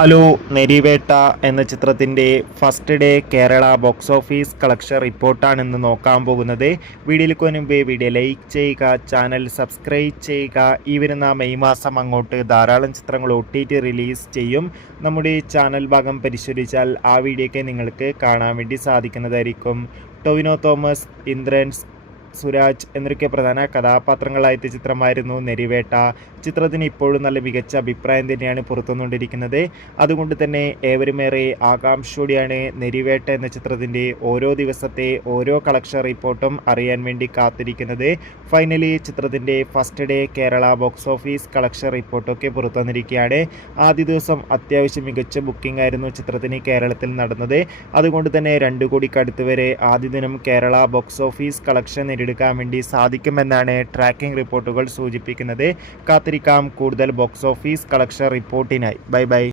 Hello, നെരിവേട്ട എന്ന ചിത്രത്തിൻ്റെ first day Kerala box office collection റിപ്പോർട്ടാണ് ഇന്ന് നോക്കാൻ പോകുന്നത്. വീഡിയോയിലേക്ക് മുൻപ് വീഡിയോ ലൈക്ക് ചെയ്യുക, ചാനൽ സബ്സ്ക്രൈബ് ചെയ്യുക. ഈ വരുന്ന മെയ് മാസം അങ്ങോട്ട് ധാരാളം ചിത്രങ്ങൾ OTT റിലീസ് ചെയ്യും. നമ്മുടെ ചാനൽ ഭാഗം പരിശോധിച്ചാൽ ആ വീഡിയോയ്ക്ക് നിങ്ങൾക്ക് കാണാൻ വേണ്ടി സാധിക്കുന്നതായിരിക്കും. ടൊവിനോ തോമസ്, ഇന്ദ്രൻസ്, സുരാജ് എന്നൊക്കെ പ്രധാന കഥാപാത്രങ്ങളായ ചിത്രമായിരുന്നു നെരിവേട്ട. ചിത്രത്തിന് ഇപ്പോഴും നല്ല മികച്ച അഭിപ്രായം തന്നെയാണ് പുറത്തുവന്നുകൊണ്ടിരിക്കുന്നത്. അതുകൊണ്ട് തന്നെ ഏവരുമേറെ ആകാംക്ഷയോടെയാണ് നെരിവേട്ട എന്ന ചിത്രത്തിൻ്റെ ഓരോ ദിവസത്തെ ഓരോ കളക്ഷൻ റിപ്പോർട്ടും അറിയാൻ വേണ്ടി കാത്തിരിക്കുന്നത്. ഫൈനലി ചിത്രത്തിൻ്റെ first day Kerala box office collection റിപ്പോർട്ടൊക്കെ പുറത്തുവന്നിരിക്കുകയാണ്. ആദ്യ ദിവസം അത്യാവശ്യം മികച്ച ബുക്കിംഗ് ആയിരുന്നു ചിത്രത്തിന് കേരളത്തിൽ നടന്നത്. അതുകൊണ്ട് തന്നെ 2 കോടിക്കടുത്ത് വരെ ആദ്യ ദിനം കേരള ബോക്സ് ഓഫീസ് കളക്ഷൻ നേടിയെടുക്കാൻ വേണ്ടി സാധിക്കുമെന്നാണ് ട്രാക്കിംഗ് റിപ്പോർട്ടുകൾ സൂചിപ്പിക്കുന്നത്. കാത്തിരിക്കാം കൂടുതൽ ബോക്സ് ഓഫീസ് കളക്ഷൻ റിപ്പോർട്ടിനായി. ബൈ.